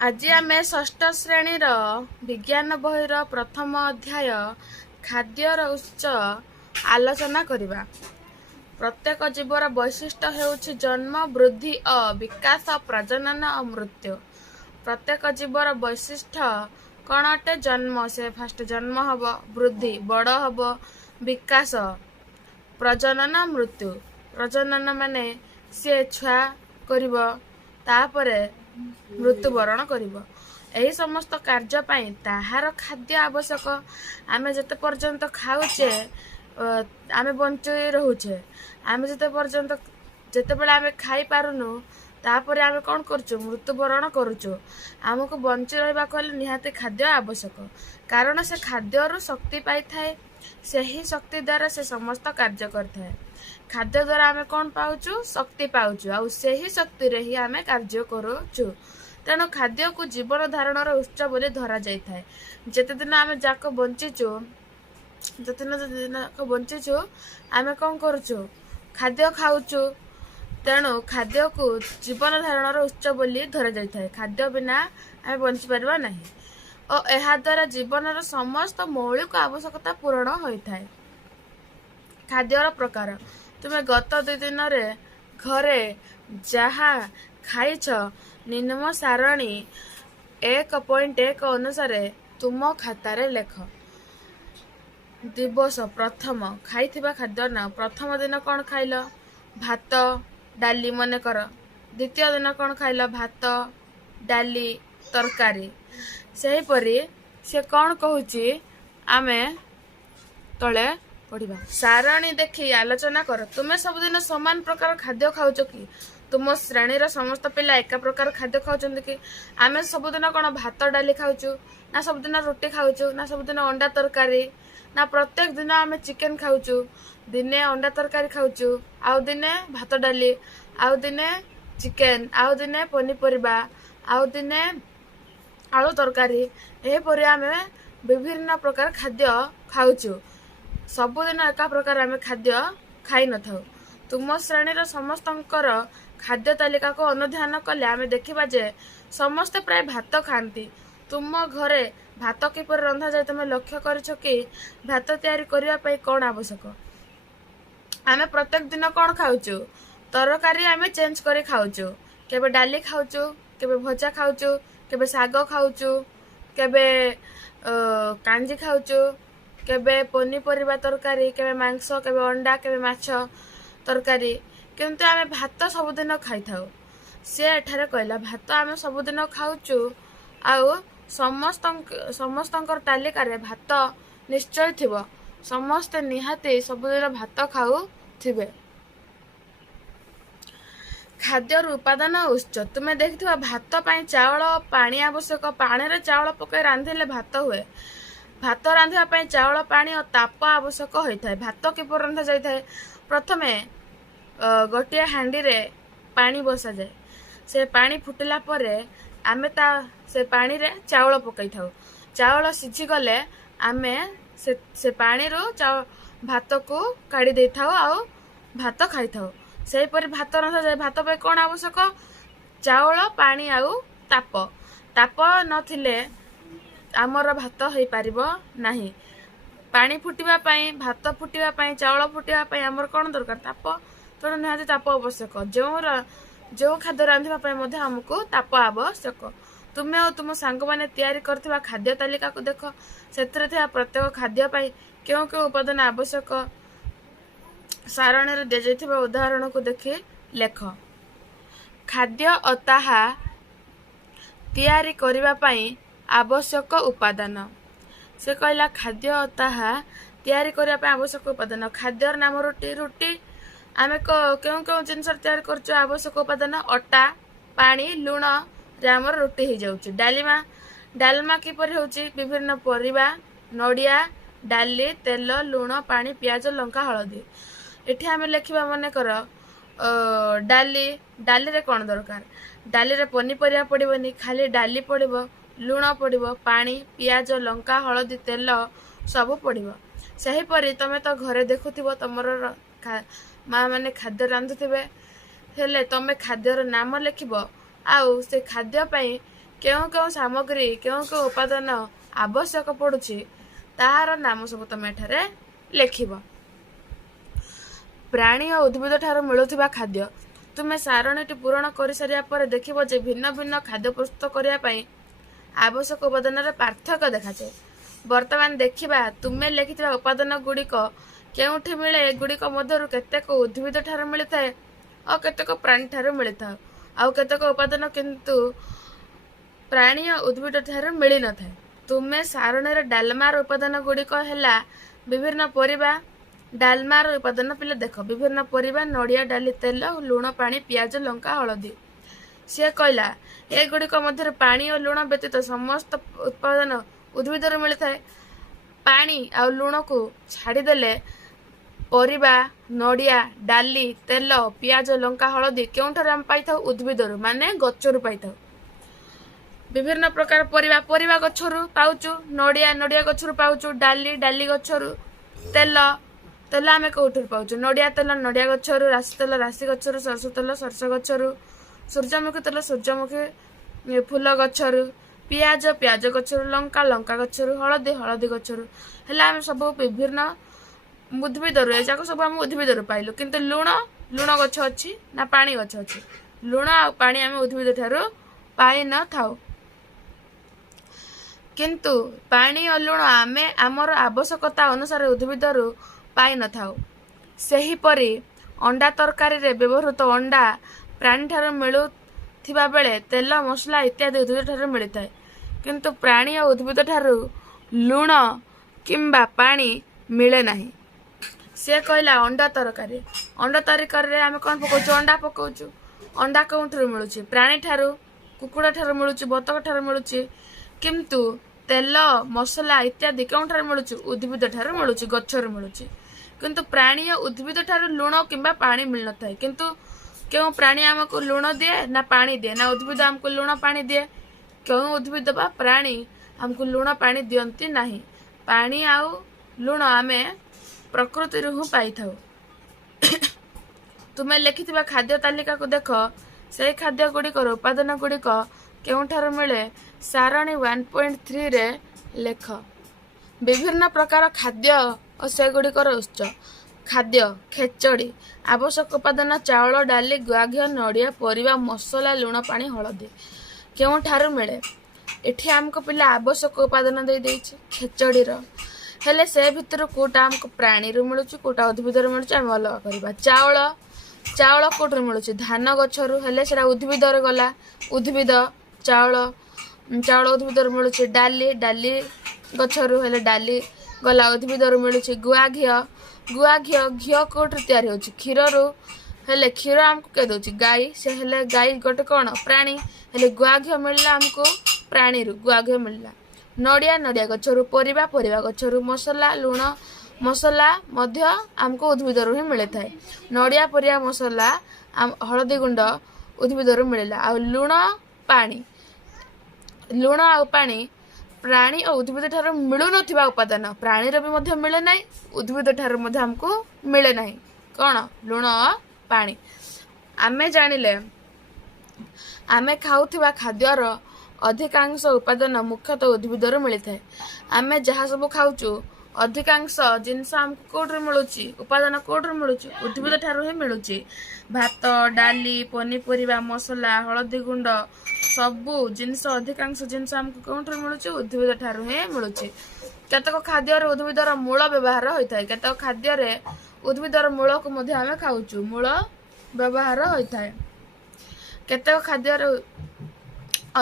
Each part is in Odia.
आज आम षष्ठ श्रेणीर विज्ञान बहिर प्रथम अध्याय खाद्यर उच्च आलोचना करिबा। प्रत्येक जीवर वैशिष्ट्य हेउछि जन्म, वृद्धि और विकास, प्रजनन और मृत्यु। प्रत्येक जीवर वैशिष्ट्य कौन अटे? जन्म, से फास्ट जन्म हब, वृद्धि बड़ हब, विकास, प्रजनन, मृत्यु। प्रजनन माने सी छुआ करिब, तापरे मृत्युवरण करिब। एही समस्त कार्य पाई ताहार खाद्य आवश्यक। आमे जते पर्यंत खाउचे आमे बंची रहुचे। आमे जते बेले आमे खाई पारुनु तापरे आमे कौन करछु? मृत्युवरण करुछु। आमको बंची रहिबा कहले निहाती खाद्य आवश्यक, कारण से खाद्यरु शक्ति पाई थाए। सही शक्ति द्वारा से समस्त कार्य करथाए। खाद्य द्वारा आमे कौन पाउछु? शक्ति पाउछु। आ सही शक्ति रे ही आमे कार्य करूछु। तेणु खाद्य को जीवन धारणर उत्स बोली धरा जाई थाए। जेते दिन आमे जाक बंचीचु, जेते दिन जाक बंचीचु आमे कौन करूछु? खाद्य खाउछु। तेणु खाद्य को जीवन धारणर उत्स बोली धरा जाई थाए। खाद्य बिना आमे बंची परिबा नाही और एहा द्वारा जीवनर समस्त मौलिक आवश्यकता पूर्ण होई थाए। खाद्यर प्रकार तुमे गत 2 दिन रे घरे जहा खाइछ निम्न सारणी 1.1 अनुसार तुम खातारे लेख। दिवस प्रथम खाइथिबा खाद्य ना। प्रथम दिन कौन खाइल? भात डाली मने कर। द्वितीय दिन कौन खाइल? भात डाली तरकारी। सही परी से कौन कहूची आमे तले पढ़िबा। सारणी देखी आलोचना कर। तुमे सबदिन समान प्रकार खाद्य खाउछ कि? तुम श्रेणीर समस्त पिला एका प्रकार खाद्य खाउछन्ति कि? आमे सबदिन कौन भात डाली खाउछु ना सबदिन रोटी खाउछु ना सबदिन अंडा तरकारी ना प्रत्येक दिन आमे चिकेन खाउछु। दिने अंडा तरकारी खाउछु, आउ दिने भात डाली, आउ दिने चिकेन, आउ दिने पनीपरिबा, आउ दिने आलू तरकारी। एही परि आमे विभिन्न प्रकार खाद्य खाउछु। सबुदिन एका प्रकार आमे खाद्य खाई न थाउ। तुम श्रेणीर समस्तंकर खाद्य तालिका को अनुध्यान कले आमे देखिबा जे समस्त प्राय भात खाती। तुम घरे भात किपर रंधा जाए तुम लक्ष्य करिछ कि? भात तैयारी करिया पई कोन आवश्यक? आमे प्रत्येक दिन कोन खाउछु? तरकारी आमे चेंज करी खाउछु। केबे डाली खाउछु, केबे भजा खाउछु, केबे साग खाउछु, केबे कांजी खाउछु, केबे पनीपरिबा तरकारी, केबे मांस, केबे अंडा, केबे माछ तरकारी। किंतु आमे भात सबुदिन खाई थाउ। से एठारे कहला भात आमे सबुदिन खाउछु। आउ समस्तंकर तालिका रे भात निश्चय थिबो। समस्त निहाती सबुदिन भात खाउ थिबे। खाद्यर उपादान उत्स तुमे देखिथिबा भात पाई चावल पानी आवश्यक। पानी रे चावल पकाई रांधिले भात हुए। भात रांधिबा पाई चावल पानी और ताप आवश्यक होई थाए। भात किपर रंधा जाई थाए? प्रथमे गोटिया हांडी रे पानी बसा जाए। से पानी फुटिला परे आमे से पानी रे चावल पकाई थाउ। चावल सिझी गले आमे से पानी रो भात को काढ़ी दे थाउ आउ भात खाई थाउ। से परि भात रंधा जाए। भात पे कौन आवश्यक? चावल पानी आउ ताप। ताप नथिले आमर भात होई पारिबो नाही। पानी फुटिबा पाई, भात फुटिबा पाई, चावल फुटिबा पाई आमर कौन दरकार? ताप। तो निहाती ताप आवश्यक। जो खाद्य रांधिबा पाई मध्ये हमको ताप आवश्यक। तुमे और तुम सांग माने तैयारी करथिबा खाद्य तालिका को देख। सेतरे थिबा प्रत्येक खाद्य पाई केउ केउ उपादान आवश्यक सारणी रे दे जाइथिबा उदाहरण को देखि लेख। खाद्य और ताहा तैयारी करिबा पाई आवश्यक उपादान। से कहला खाद्य और ताहा तैयारी करिबा पाई आवश्यक उपादान। खाद्यर नाम रोटी। रोटी आमे केउ केउ जिनस तैयारी करछु आवश्यक उपादान अटा, पानी, लूण रे हमर रोटी हो जाउछि। डालमा किपर होउछि? विभिन्न परिबा, नडिया, डाली, तेल, लूण, पानी, प्याज, लंका, हळदी। एठी आमे लेखिबा मने कर डाली रे कोन दरकार? डाली रे पनीपरिया पड़िबनी, खाली डाली पड़िबो, लूण पड़िबो, पानी, प्याज, लंका, हळदी, तेल सब पड़िबो। सही परी तमे तो घरे देखुथिबो तमर माँ माने खाद्य रांधुथिबे। हेले तमे खाद्यर नाम लेखिबो आउ से खाद्य पाई କେଉଁ କେଉଁ ସାମଗ୍ରୀ କେଉଁ କେଉଁ ଉପାଦାନ ଆବଶ୍ୟକ ପଡ଼ୁଛି ତାହାର ନାମ ସବୁ ତମେ ଏଠାରେ ଲେଖିବ। ପ୍ରାଣୀ ଓ ଉଦ୍ଭିଦ ଠାରୁ ମିଳୁଥିବା ଖାଦ୍ୟ। ତୁମେ ସାରଣୀଟି ପୂରଣ କରିସାରିବା ପରେ ଦେଖିବ ଯେ ଭିନ୍ନ ଭିନ୍ନ ଖାଦ୍ୟ ପ୍ରସ୍ତୁତ କରିବା ପାଇଁ ଆବଶ୍ୟକ ଉପାଦାନର ପାର୍ଥକ୍ୟ ଦେଖାଯାଏ। ବର୍ତ୍ତମାନ ଦେଖିବା ତୁମେ ଲେଖିଥିବା ଉପାଦାନ ଗୁଡ଼ିକ କେଉଁଠି ମିଳେ। ଏଗୁଡ଼ିକ ମଧ୍ୟରୁ କେତେକ ଉଦ୍ଭିଦ ଠାରୁ ମିଳିଥାଏ ଓ କେତେକ ପ୍ରାଣୀ ଠାରୁ ମିଳିଥାଏ, ଆଉ କେତେକ ଉପାଦାନ କିନ୍ତୁ ପ୍ରାଣୀ ଓ ଉଦ୍ଭିଦ ଠାରୁ ମିଳିନଥାଏ। ତୁମେ ସାରଣୀର ଡାଲମାର ଉପାଦାନ ଗୁଡ଼ିକ ହେଲା ବିଭିନ୍ନ ପରିବା। ଡାଲମାର ଉପାଦାନ ପିଲା ଦେଖ, ବିଭିନ୍ନ ପରିବା, ନଡ଼ିଆ, ଡାଲି, ତେଲ, ଲୁଣ, ପାଣି, ପିଆଜ, ଲଙ୍କା, ହଳଦୀ। ସିଏ କହିଲା ଏଗୁଡ଼ିକ ମଧ୍ୟରୁ ପାଣି ଓ ଲୁଣ ବ୍ୟତୀତ ସମସ୍ତ ଉପାଦାନ ଉଦ୍ଭିଦରୁ ମିଳିଥାଏ। ପାଣି ଆଉ ଲୁଣକୁ ଛାଡ଼ିଦେଲେ ପରିବା, ନଡ଼ିଆ, ଡାଲି, ତେଲ, ପିଆଜ, ଲଙ୍କା, ହଳଦୀ କେଉଁଠାରୁ ଆମେ ପାଇଥାଉ? ଉଦ୍ଭିଦରୁ, ମାନେ ଗଛରୁ ପାଇଥାଉ। ବିଭିନ୍ନ ପ୍ରକାର ପରିବା, ପରିବା ଗଛରୁ ପାଉଛୁ। ନଡ଼ିଆ, ନଡ଼ିଆ ଗଛରୁ ପାଉଛୁ। ଡାଲି, ଡାଲି ଗଛରୁ। ତେଲ, ତେଲ ଆମେ କେଉଁଠାରୁ ପାଉଛୁ? ନଡ଼ିଆ ତେଲ, ନଡ଼ିଆ ଗଛରୁ। ରାଶି ତେଲ, ରାଶି ଗଛରୁ। ସୋରିଷ ତେଲ, ସୋରିଷ ଗଛରୁ। ସୂର୍ଯ୍ୟମୁଖୀ ତେଲ, ସୂର୍ଯ୍ୟମୁଖୀ ଫୁଲ ଗଛରୁ। ପିଆଜ, ପିଆଜ ଗଛରୁ। ଲଙ୍କା, ଲଙ୍କା ଗଛରୁ। ହଳଦୀ, ହଳଦୀ ଗଛରୁ। ହେଲେ ଆମେ ସବୁ ବିଭିନ୍ନ ଉଦ୍ଭିଦରୁ, ଏଯାକ ସବୁ ଆମେ ଉଦ୍ଭିଦରୁ ପାଇଲୁ। କିନ୍ତୁ ଲୁଣ, ଲୁଣ ଗଛ ଅଛି ନା ପାଣି ଗଛ ଅଛି? ଲୁଣ ଆଉ ପାଣି ଆମେ ଉଦ୍ଭିଦ ଠାରୁ ପାଇନଥାଉ। କିନ୍ତୁ ପାଣି ଓ ଲୁଣ ଆମେ ଆମର ଆବଶ୍ୟକତା ଅନୁସାରେ ଉଦ୍ଭିଦରୁ ପାଇନଥାଉ। ସେହିପରି ଅଣ୍ଡା ତରକାରୀରେ ବ୍ୟବହୃତ ଅଣ୍ଡା ପ୍ରାଣୀଠାରୁ ମିଳୁଥିବା ବେଳେ ତେଲ, ମସଲା ଇତ୍ୟାଦି ଉଦ୍ଭିଦ ଠାରୁ ମିଳିଥାଏ। କିନ୍ତୁ ପ୍ରାଣୀ ଓ ଉଦ୍ଭିଦ ଠାରୁ ଲୁଣ କିମ୍ବା ପାଣି ମିଳେ ନାହିଁ। ସେ କହିଲା ଅଣ୍ଡା ତରକାରୀ। ଅଣ୍ଡା ତରକାରୀରେ ଆମେ କ'ଣ ପକାଉଛୁ? ଅଣ୍ଡା ପକାଉଛୁ। ଅଣ୍ଡା କେଉଁଠାରୁ ମିଳୁଛି? ପ୍ରାଣୀ ଠାରୁ, କୁକୁଡ଼ା ଠାରୁ ମିଳୁଛି, ବତକ ଠାରୁ ମିଳୁଛି। କିନ୍ତୁ ତେଲ, ମସଲା ଇତ୍ୟାଦି କେଉଁଠାରୁ ମିଳୁଛି? ଉଦ୍ଭିଦ ଠାରୁ ମିଳୁଛି, ଗଛରୁ ମିଳୁଛି। କିନ୍ତୁ ପ୍ରାଣୀ ଓ ଉଦ୍ଭିଦ ଠାରୁ ଲୁଣ କିମ୍ବା ପାଣି ମିଳିନଥାଏ। କିନ୍ତୁ କେଉଁ ପ୍ରାଣୀ ଆମକୁ ଲୁଣ ଦିଏ ନା ପାଣି ଦିଏ? ନା ଉଦ୍ଭିଦ ଆମକୁ ଲୁଣ ପାଣି ଦିଏ? କେଉଁ ଉଦ୍ଭିଦ ବା ପ୍ରାଣୀ ଆମକୁ ଲୁଣ ପାଣି ଦିଅନ୍ତି ନାହିଁ। ପାଣି ଆଉ ଲୁଣ ଆମେ ପ୍ରକୃତିରୁ ହିଁ ପାଇଥାଉ। ତୁମେ ଲେଖିଥିବା ଖାଦ୍ୟ ତାଲିକାକୁ ଦେଖ। ସେହି ଖାଦ୍ୟ ଗୁଡ଼ିକର ଉପାଦାନ ଗୁଡ଼ିକ କେଉଁଠାରୁ ମିଳେ ସାରଣୀ 1.3ରେ ଲେଖ। ବିଭିନ୍ନ ପ୍ରକାର ଖାଦ୍ୟ ଓ ସେଗୁଡ଼ିକର ଉତ୍ସ। ଖାଦ୍ୟ ଖେଚଡ଼ି। ଆବଶ୍ୟକ ଉପାଦାନ ଚାଉଳ, ଡାଲି, ଗୁଆ ଘିଅ, ନଡ଼ିଆ, ପରିବା, ମସଲା, ଲୁଣ, ପାଣି, ହଳଦୀ। କେଉଁଠାରୁ ମିଳେ? ଏଠି ଆମକୁ ପିଲା ଆବଶ୍ୟକ ଉପାଦାନ ଦେଇଛି ଖେଚଡ଼ିର। ହେଲେ ସେ ଭିତରୁ କେଉଁଟା ଆମକୁ ପ୍ରାଣୀରୁ ମିଳୁଛି, କେଉଁଟା ଉଦ୍ଭିଦରୁ ମିଳୁଛି ଆମେ ଅଲଗା କରିବା। ଚାଉଳ, ଚାଉଳ କେଉଁଠାରୁ ମିଳୁଛି? ଧାନ ଗଛରୁ। ହେଲେ ସେଟା ଉଦ୍ଭିଦରେ ଗଲା। ଉଦ୍ଭିଦ ଚାଉଳ, ଚାଉଳ ଉଦ୍ଭିଦରୁ ମିଳୁଛି। ଡାଲି, ଡାଲି ଗଛରୁ। ହେଲେ ଡାଲି ଗଲା, ଉଦ୍ଭିଦରୁ ମିଳୁଛି। ଗୁଆ ଘିଅ, ଗୁଆ ଘିଅ, ଘିଅ କେଉଁଠୁ ତିଆରି ହେଉଛି? କ୍ଷୀରରୁ। ହେଲେ କ୍ଷୀର ଆମକୁ କିଏ ଦେଉଛି? ଗାଈ। ସେ ହେଲେ ଗାଈ ଗୋଟେ କ'ଣ? ପ୍ରାଣୀ। ହେଲେ ଗୁଆ ଘିଅ ମିଳିଲା ଆମକୁ ପ୍ରାଣୀରୁ, ଗୁଆ ଘିଅ ମିଳିଲା। ନଡ଼ିଆ, ନଡ଼ିଆ ଗଛରୁ। ପରିବା, ପରିବା ଗଛରୁ। ମସଲା, ଲୁଣ, ମସଲା ମଧ୍ୟ ଆମକୁ ଉଦ୍ଭିଦରୁ ହିଁ ମିଳିଥାଏ। ନଡ଼ିଆ, ପରିବା, ମସଲା, ହଳଦୀ ଗୁଣ୍ଡ ଉଦ୍ଭିଦରୁ ମିଳିଲା। ଆଉ ଲୁଣ, ପାଣି। ଲୁଣ ଆଉ ପାଣି ପ୍ରାଣୀ ଓ ଉଦ୍ଭିଦ ଠାରୁ ମିଳୁନଥିବା ଉପାଦାନ। ପ୍ରାଣୀର ବି ମଧ୍ୟ ମିଳେ ନାହିଁ, ଉଦ୍ଭିଦ ଠାରୁ ମଧ୍ୟ ଆମକୁ ମିଳେ ନାହିଁ। କ'ଣ? ଲୁଣ ଓ ପାଣି। ଆମେ ଜାଣିଲେ ଆମେ ଖାଉଥିବା ଖାଦ୍ୟର ଅଧିକାଂଶ ଉପାଦାନ ମୁଖ୍ୟତଃ ଉଦ୍ଭିଦରୁ ମିଳିଥାଏ। ଆମେ ଯାହା ସବୁ ଖାଉଛୁ ଅଧିକାଂଶ ଜିନିଷ ଆମକୁ କେଉଁଠାରୁ ମିଳୁଛି? ଉପାଦାନ କେଉଁଠାରୁ ମିଳୁଛି? ଉଦ୍ଭିଦ ଠାରୁ ହିଁ ମିଳୁଛି। ଭାତ, ଡାଲି, ପନିପରିବା, ମସଲା, ହଳଦୀ ଗୁଣ୍ଡ, ସବୁ ଜିନିଷ, ଅଧିକାଂଶ ଜିନିଷ ଆମକୁ କେଉଁଠାରୁ ମିଳୁଛି? ଉଦ୍ଭିଦ ଠାରୁ ହିଁ ମିଳୁଛି। କେତେକ ଖାଦ୍ୟରେ ଉଦ୍ଭିଦର ମୂଳ ବ୍ୟବହାର ହୋଇଥାଏ। କେତେକ ଖାଦ୍ୟରେ ଉଦ୍ଭିଦର ମୂଳକୁ ମଧ୍ୟ ଆମେ ଖାଉଛୁ, ମୂଳ ବ୍ୟବହାର ହୋଇଥାଏ। କେତେକ ଖାଦ୍ୟରେ,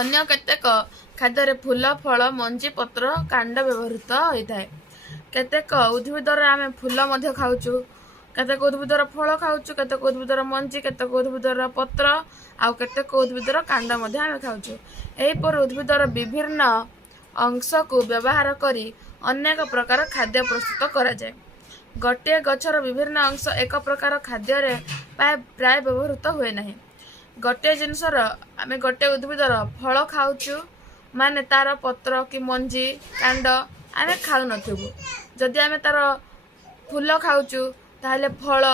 ଅନ୍ୟ କେତେକ ଖାଦ୍ୟରେ ଫୁଲ, ଫଳ, ମଞ୍ଜି, ପତ୍ର, କାଣ୍ଡ ବ୍ୟବହୃତ ହୋଇଥାଏ। କେତେକ ଉଦ୍ଭିଦର ଆମେ ଫୁଲ ମଧ୍ୟ ଖାଉଛୁ, କେତେକ ଉଦ୍ଭିଦର ଫଳ ଖାଉଛୁ, କେତେକ ଉଦ୍ଭିଦର ମଞ୍ଜି, କେତେକ ଉଦ୍ଭିଦର ପତ୍ର, ଆଉ କେତେକ ଉଦ୍ଭିଦର କାଣ୍ଡ ମଧ୍ୟ ଆମେ ଖାଉଛୁ। ଏହିପରି ଉଦ୍ଭିଦର ବିଭିନ୍ନ ଅଂଶକୁ ବ୍ୟବହାର କରି ଅନେକ ପ୍ରକାର ଖାଦ୍ୟ ପ୍ରସ୍ତୁତ କରାଯାଏ। ଗୋଟିଏ ଗଛର ବିଭିନ୍ନ ଅଂଶ ଏକ ପ୍ରକାର ଖାଦ୍ୟରେ ପ୍ରାୟ ବ୍ୟବହୃତ ହୁଏ ନାହିଁ। ଗୋଟିଏ ଜିନିଷର, ଆମେ ଗୋଟିଏ ଉଦ୍ଭିଦର ଫଳ ଖାଉଛୁ ମାନେ ତାର ପତ୍ର କି ମଞ୍ଜି, କାଣ୍ଡ ଆମେ ଖାଉନଥିବୁ। ଯଦି ଆମେ ତାର ଫୁଲ ଖାଉଛୁ ତାହେଲେ ଫଳ,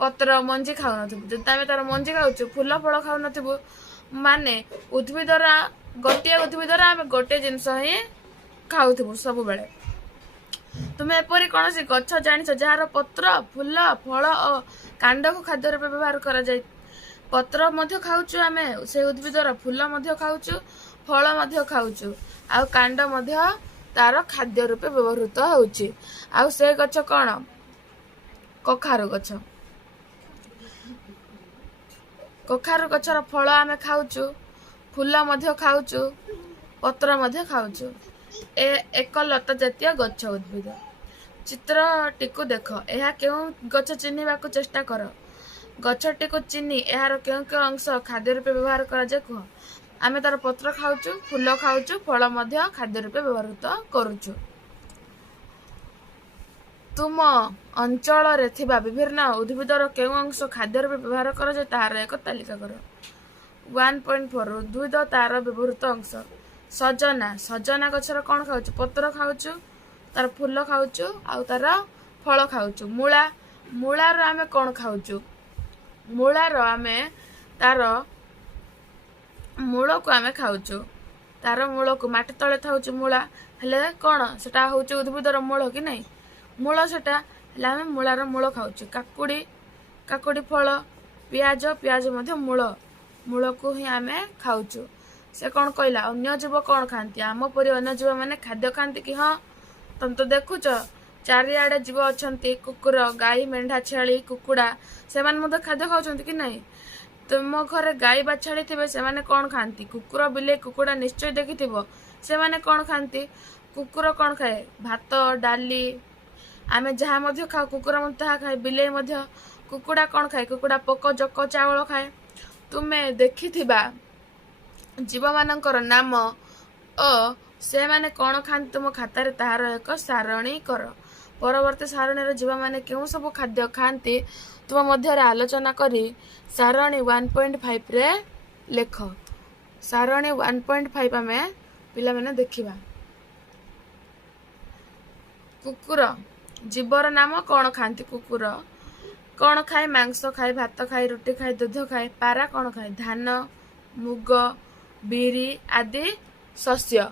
ପତ୍ର, ମଞ୍ଜି ଖାଉନଥିବୁ। ଯଦି ଆମେ ତାର ମଞ୍ଜି ଖାଉଛୁ, ଫୁଲ, ଫଳ ଖାଉନଥିବୁ। ମାନେ ଉଦ୍ଭିଦର गोटे उद्भिदर आम गोटे जिनस ही खाऊ सब बेले तुम्हें एपरी कौन सी गछ जान जार पत्र फूल फल और कांड को खाद्य रूप व्यवहार कर पत्र मध्य खाऊचु आमे से उद्भिदर फूल मध्य खाऊचु फल मध्य खाऊचु आ कांड मध्य तार खाद्य रूपे व्यवहृत होउची आ से गछ कौन कखारु गछ कखारु गछर फल आमे खाऊचु फूल मध्य खाऊचु पत्र मध्य खाऊचु एक लता जातीय गछ उद्भिद चित्र टिकु देख यह क्यों गछ चिन्हिबा को चेष्टा कर गछटी को चिन्हि यार क्यों क्यों अंश खाद्य रूपे व्यवहार करा जाय कह आमे तार पत्र खाऊचु फूल खाऊचु फल मध्य खाद्य रूपे व्यवहृत करूचु तुम अंचल रे थिबा विभिन्न उद्भिदर केउं अंश खाद्य रूपे व्यवहार करा जाय तार एक तालिका कर 1.4 उद्भिद तार व्यवहृत अंश सजना सजना गछर कौन खाऊचु पत्र खाऊचु तार फूल खाऊचु आ तार फल खाऊचु मूला मूलार आमे कौन खाऊचु मूलार आमे तार मूल को आमे खाऊचु तार मूल को माटी तले थाउचु मूला हेले कौन सेटा होउचु उद्भिदर मूल कि नहीं मूल सेटा हेले आमे मूलार मूल खाऊचु काकुड़ी काकुड़ी फल पियाज पियाज मध्य मूल मूल को ही आमे खाऊचु से कौन कहला अन्य जीव कौन खाती आम परी अन्य जीव मैंने खाद्य खाती कि हाँ तुम तो देखुच चारिआडे जीव अच्छा कुकुर गाई मेढ़ा छेली कुकुड़ा से खाद्य खाऊं कि नहीं तुम घर गाई बा छेली थे से कौन खाती कुकुर बिले कुकुड़ा निश्चय देखी से मैंने कौन खाती कुकुर कौन खाए भात डाली आमे जहाँ मध्य खाऊ कुकुर ताहा खाए बिले मध्य कुकुड़ा कौन खाए कुकुड़ा पक जक चावल खाए तुम्हें देखी जीव मानकर नाम ओ से माने कौन खाती तुम खातार ताहार एक सारणी कर परवर्ती सारणी जीव माने क्यों सब खाद्य खाती तुम मध्य आलोचना करी सारणी 1.5 रे लेख सारणी 1.5 आमे पिला माने देखिबा कुकुर जीवर नाम कौन खाती कुकुर कौन खाए मांस खाए भात खाए रुटी खाए दूध खाए पारा कौन खाए धान मुग बिरी आदि शस्य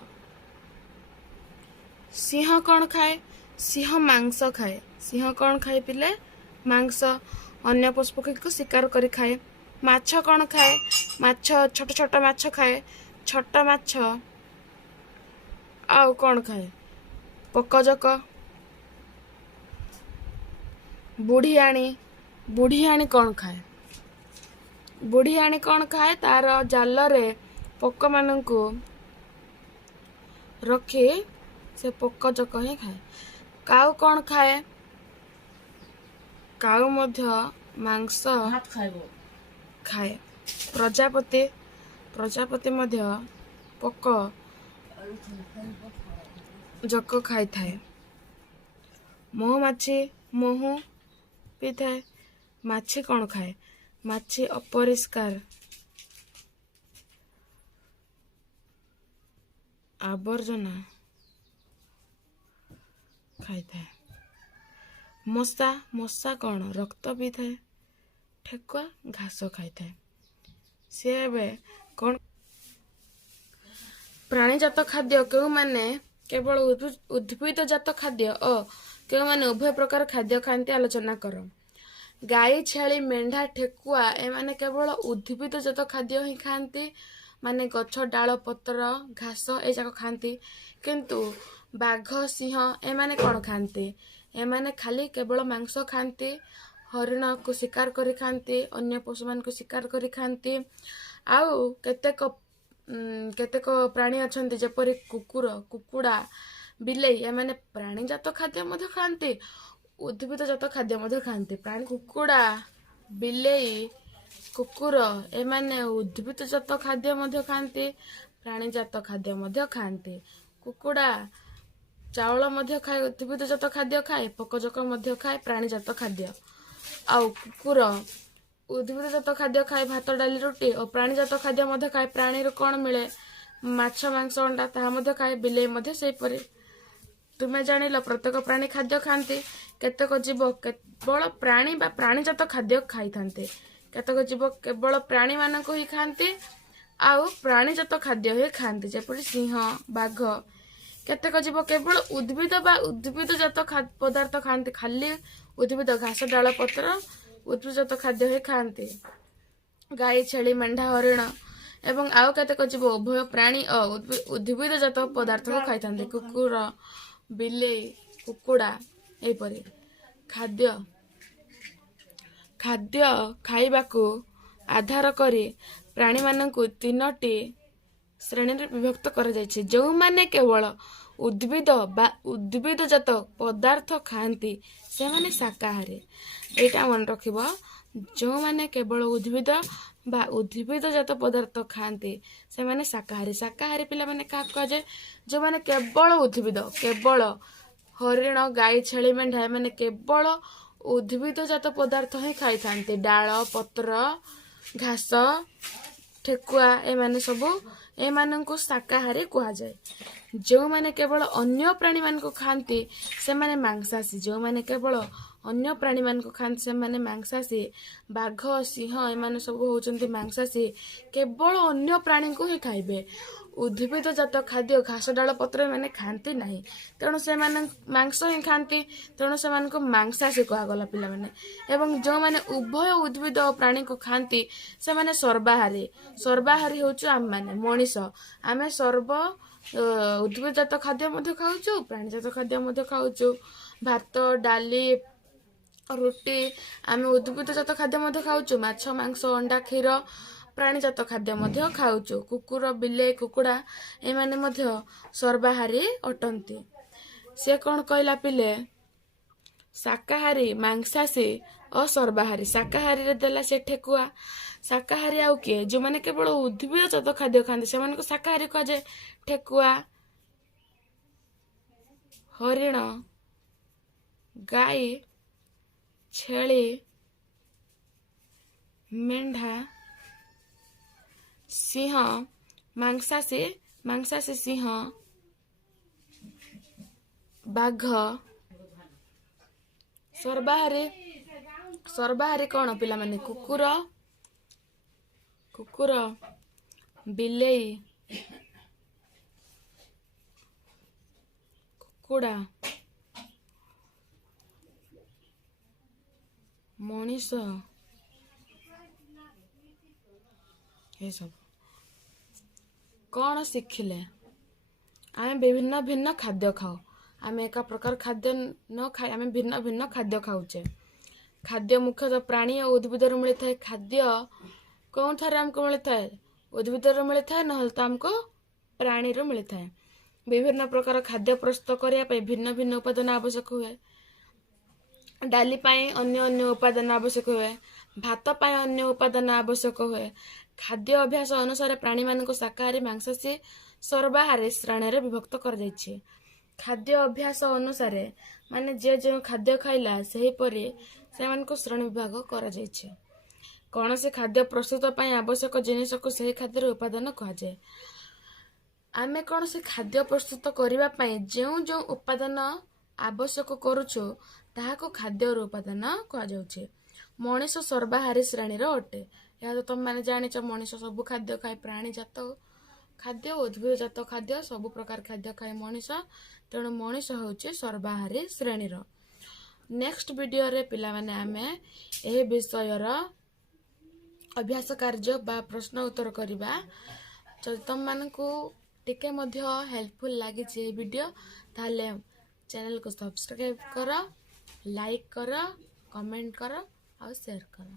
सिंह कौन खाए सिंह मांस खाए सिंह कौन खाए पिले मांस अन्य पशु पक्षी को शिकार करी खाए माछ कौन खाए माछ छोट छोट माछ खाए छोट माछ आउ कौन खाए पकजक बुढ़ियाणी कौन खाए बुढ़ियाणी कौन खाए तार जाल रे पोक मानू रखी से पोक जक ही खाए काऊ कौन खाए काऊ मध्य मांस खाए प्रजापति मध्य पोक जक खाई थाए महुमाछी महू पी थाए माछी कौन खाए माछी अपरिष्कार आवर्जना खाई थाए मशा मशा कौन रक्त पी थाए ठेकुआ घास खाई थाए सी कौन प्राणीजात खाद्य क्यों माने केवल उद्भिद जात खाद्य और क्यों माने उभय प्रकार खाद्य खाती आलोचना कर गाई छेली मेढ़ा ठेकुआ एमाने केवल उद्भिद जात खाद्य ही खाती माने गछ डाल पत्र घास ए जाक खाती किंतु बाघ सिंह एमाने कौन खाती एमाने खाली केवल मांस खाती हरिण को शिकार करी खाती अन्य पशु मान को शिकार करी खाती आउ केतेक प्राणी अच्छा जेपरी कुकुर कुकुड़ा बिलेई एमाने प्राणीजात खाद्य मध्य खाती उद्भिद जात खाद्य मध्य खाती प्राणी कुकुड़ा बिलेई कुकुर एमाने उद्भिद जात खाद्य मध्य खाती प्राणीजात खाद्य मध्य खाती कुकुड़ा चावल मध्य खाए उद्भिद जात खाद्य खाए पकजक मध्य खाए प्राणीजात खाद्य आउ कुकुर उद्भिद जात खाद्य खाए भात डाली रुटी और प्राणीजात खाद्य मध्य खाए प्राणी कौन मिले माछ मांस अंडा ताहा मध्य खाए बिलेई मध्य सेपरी तुम्हें जानिल प्रत्येक प्राणी खाद्य खाती केतेक जीव केवल प्राणी बा प्राणीजात खाद्य खाई थांते केतेक जीव केवल प्राणी मानक ही खाती ଆଉ ପ୍ରାଣୀଜାତ ଖାଦ୍ୟ ହିଁ ଖାଆନ୍ତି, ଯେପରି ସିଂହ, ବାଘ। କେତେକ ଜୀବ କେବଳ ଉଦ୍ଭିଦ ବା ଉଦ୍ଭିଦଜାତ ପଦାର୍ଥ ଖାଆନ୍ତି, ଖାଲି ଉଦ୍ଭିଦ, ଘାସ, ଡାଳ, ପତ୍ର, ଉଦ୍ଭିଦଜାତ ଖାଦ୍ୟ ହିଁ ଖାଆନ୍ତି। ଗାଈ, ଛେଳି, ମେଣ୍ଢା, ହରିଣ ଏବଂ ଆଉ କେତେକ ଜୀବ ଉଭୟ ପ୍ରାଣୀ ଓ ଉଦ୍ଭିଦଜାତ ପଦାର୍ଥକୁ ଖାଇଥାନ୍ତି, କୁକୁର, ବିଲେଇ, କୁକୁଡ଼ା ଏହିପରି। ଖାଦ୍ୟ ଖାଇବାକୁ ଆଧାର କରି ପ୍ରାଣୀମାନଙ୍କୁ 3ଟି ଶ୍ରେଣୀରେ ବିଭକ୍ତ କରାଯାଇଛି। ଯେଉଁମାନେ କେବଳ ଉଦ୍ଭିଦ ବା ଉଦ୍ଭିଦଜାତ ପଦାର୍ଥ ଖାଆନ୍ତି ସେମାନେ ଶାକାହାରୀ। ଏଇଟା ମନେ ରଖିବ, ଯେଉଁମାନେ କେବଳ ଉଦ୍ଭିଦ ବା ଉଦ୍ଭିଦଜାତ ପଦାର୍ଥ ଖାଆନ୍ତି ସେମାନେ ଶାକାହାରୀ। ଶାକାହାରୀ ପିଲାମାନେ କାହାକୁ କୁହାଯାଏ? ଯେଉଁମାନେ କେବଳ ଉଦ୍ଭିଦ, କେବଳ ହରିଣ, ଗାଈ, ଛେଳି, ମେଣ୍ଢା ଏମାନେ କେବଳ ଉଦ୍ଭିଦଜାତ ପଦାର୍ଥ ହିଁ ଖାଇଥାନ୍ତି, ଡାଳ, ପତ୍ର, ଘାସ, ଠେକୁଆ ଏମାନଙ୍କୁ ଶାକାହାରୀ କୁହାଯାଏ। ଯେଉଁମାନେ କେବଳ ଅନ୍ୟ ପ୍ରାଣୀମାନଙ୍କୁ ଖାଆନ୍ତି ସେମାନେ ମାଂସାଶୀ। ଯେଉଁମାନେ କେବଳ ଅନ୍ୟ ପ୍ରାଣୀମାନଙ୍କୁ ଖାଆନ୍ତି ସେମାନେ ମାଂସାଶୀ। ବାଘ, ସିଂହ ଏମାନେ ସବୁ ହେଉଛନ୍ତି ମାଂସାଶୀ, କେବଳ ଅନ୍ୟ ପ୍ରାଣୀଙ୍କୁ ହିଁ ଖାଇବେ। ଉଦ୍ଭିଦଜାତ ଖାଦ୍ୟ, ଘାସ, ଡାଳ, ପତ୍ର ଏମାନେ ଖାଆନ୍ତି ନାହିଁ, ତେଣୁ ସେମାନେ ମାଂସ ହିଁ ଖାଆନ୍ତି, ତେଣୁ ସେମାନଙ୍କୁ ମାଂସାଶୀ କୁହାଗଲା ପିଲାମାନେ। ଏବଂ ଯେଉଁମାନେ ଉଭୟ ଉଦ୍ଭିଦ ଓ ପ୍ରାଣୀଙ୍କୁ ଖାଆନ୍ତି ସେମାନେ ସର୍ବାହାରୀ। ସର୍ବାହାରୀ ହେଉଛୁ ଆମେମାନେ, ମଣିଷ। ଆମେ ଉଦ୍ଭିଦଜାତ ଖାଦ୍ୟ ମଧ୍ୟ ଖାଉଛୁ, ପ୍ରାଣୀଜାତ ଖାଦ୍ୟ ମଧ୍ୟ ଖାଉଛୁ। ଭାତ, ଡାଲି, ରୁଟି, ଆମେ ଉଦ୍ଭିଦଜାତ ଖାଦ୍ୟ ମଧ୍ୟ ଖାଉଛୁ, ମାଛ, ମାଂସ, ଅଣ୍ଡା, କ୍ଷୀର, ପ୍ରାଣୀଜାତ ଖାଦ୍ୟ ମଧ୍ୟ ଖାଉଛୁ। କୁକୁର, ବିଲେଇ, କୁକୁଡ଼ା ଏମାନେ ମଧ୍ୟ ସର୍ବାହାରୀ ଅଟନ୍ତି। ସେ କ'ଣ କହିଲା ପିଲେ? ଶାକାହାରୀ, ମାଂସାଶୀ ଓ ସର୍ବାହାରୀ। ଶାକାହାରୀରେ ଦେଲା ସେ ଠେକୁଆ। ଶାକାହାରୀ ଆଉ କିଏ? ଯେଉଁମାନେ କେବଳ ଉଦ୍ଭିଦଜାତ ଖାଦ୍ୟ ଖାଆନ୍ତି ସେମାନଙ୍କୁ ଶାକାହାରୀ କୁହାଯାଏ। ଠେକୁଆ, ହରିଣ, ଗାଈ, ଛେଳି, ମେଣ୍ଢା, ସିଂହ, ମାଂସାଶୀ ସିଂହ, ବାଘ। ସର୍ବାହାରୀ କ'ଣ ପିଲାମାନେ? କୁକୁର, ବିଲେଇ, କୁକୁଡ଼ା, ମଣିଷ ଏସବୁ। କ'ଣ ଶିଖିଲେ? ଆମେ ବିଭିନ୍ନ ଭିନ୍ନ ଖାଦ୍ୟ ଖାଉ। ଆମେ ଏକା ପ୍ରକାର ଖାଦ୍ୟ ନ ଖାଇ ଆମେ ଭିନ୍ନ ଭିନ୍ନ ଖାଦ୍ୟ ଖାଉଛେ। ଖାଦ୍ୟ ମୁଖ୍ୟତଃ ପ୍ରାଣୀ ଓ ଉଦ୍ଭିଦରୁ ମିଳିଥାଏ। ଖାଦ୍ୟ କେଉଁଠାରେ ଆମକୁ ମିଳିଥାଏ? ଉଦ୍ଭିଦରୁ ମିଳିଥାଏ, ନହେଲେ ତ ଆମକୁ ପ୍ରାଣୀରୁ ମିଳିଥାଏ। ବିଭିନ୍ନ ପ୍ରକାର ଖାଦ୍ୟ ପ୍ରସ୍ତୁତ କରିବା ପାଇଁ ଭିନ୍ନ ଭିନ୍ନ ଉପାଦାନ ଆବଶ୍ୟକ ହୁଏ। ଡାଲି ପାଇଁ ଅନ୍ୟ ଉପାଦାନ ଆବଶ୍ୟକ ହୁଏ, ଭାତ ପାଇଁ ଅନ୍ୟ ଉପାଦାନ ଆବଶ୍ୟକ ହୁଏ। ଖାଦ୍ୟ ଅଭ୍ୟାସ ଅନୁସାରେ ପ୍ରାଣୀମାନଙ୍କୁ ଶାକାହାରୀ, ମାଂସାଶୀ, ସର୍ବାହାରୀ ଶ୍ରେଣୀରେ ବିଭକ୍ତ କରାଯାଇଛି। ଖାଦ୍ୟ ଅଭ୍ୟାସ ଅନୁସାରେ ମାନେ ଯିଏ ଯେଉଁ ଖାଦ୍ୟ ଖାଇଲା ସେହିପରି ସେମାନଙ୍କୁ ଶ୍ରେଣୀ ବିଭାଗ କରାଯାଇଛି। କୌଣସି ଖାଦ୍ୟ ପ୍ରସ୍ତୁତ ପାଇଁ ଆବଶ୍ୟକ ଜିନିଷକୁ ସେହି ଖାଦ୍ୟର ଉପାଦାନ କୁହାଯାଏ। ଆମେ କୌଣସି ଖାଦ୍ୟ ପ୍ରସ୍ତୁତ କରିବା ପାଇଁ ଯେଉଁ ଯେଉଁ ଉପାଦାନ ଆବଶ୍ୟକ କରୁଛୁ ତାହାକୁ ଖାଦ୍ୟର ଉପାଦାନ କୁହାଯାଉଛି। ମଣିଷ ସର୍ବାହାରୀ ଶ୍ରେଣୀର ଅଟେ। ଏହା ତ ତମେମାନେ ଜାଣିଛ, ମଣିଷ ସବୁ ଖାଦ୍ୟ ଖାଏ, ପ୍ରାଣୀଜାତ ଖାଦ୍ୟ, ଉଦ୍ଭିଦଜାତ ଖାଦ୍ୟ, ସବୁ ପ୍ରକାର ଖାଦ୍ୟ ଖାଏ ମଣିଷ, ତେଣୁ ମଣିଷ ହେଉଛି ସର୍ବାହାରୀ ଶ୍ରେଣୀର। ନେକ୍ସଟ ଭିଡ଼ିଓରେ ପିଲାମାନେ ଆମେ ଏହି ବିଷୟର ଅଭ୍ୟାସ କାର୍ଯ୍ୟ ବା ପ୍ରଶ୍ନ ଉତ୍ତର କରିବା। ଯଦି ତମମାନଙ୍କୁ ଟିକେ ମଧ୍ୟ ହେଲ୍ପଫୁଲ୍ ଲାଗିଛି ଏହି ଭିଡ଼ିଓ, ତାହେଲେ ଚ୍ୟାନେଲକୁ ସବସ୍କ୍ରାଇବ୍ କର, ଲାଇକ୍ କର, କମେଣ୍ଟ କର ଆଉ ସେୟାର କର।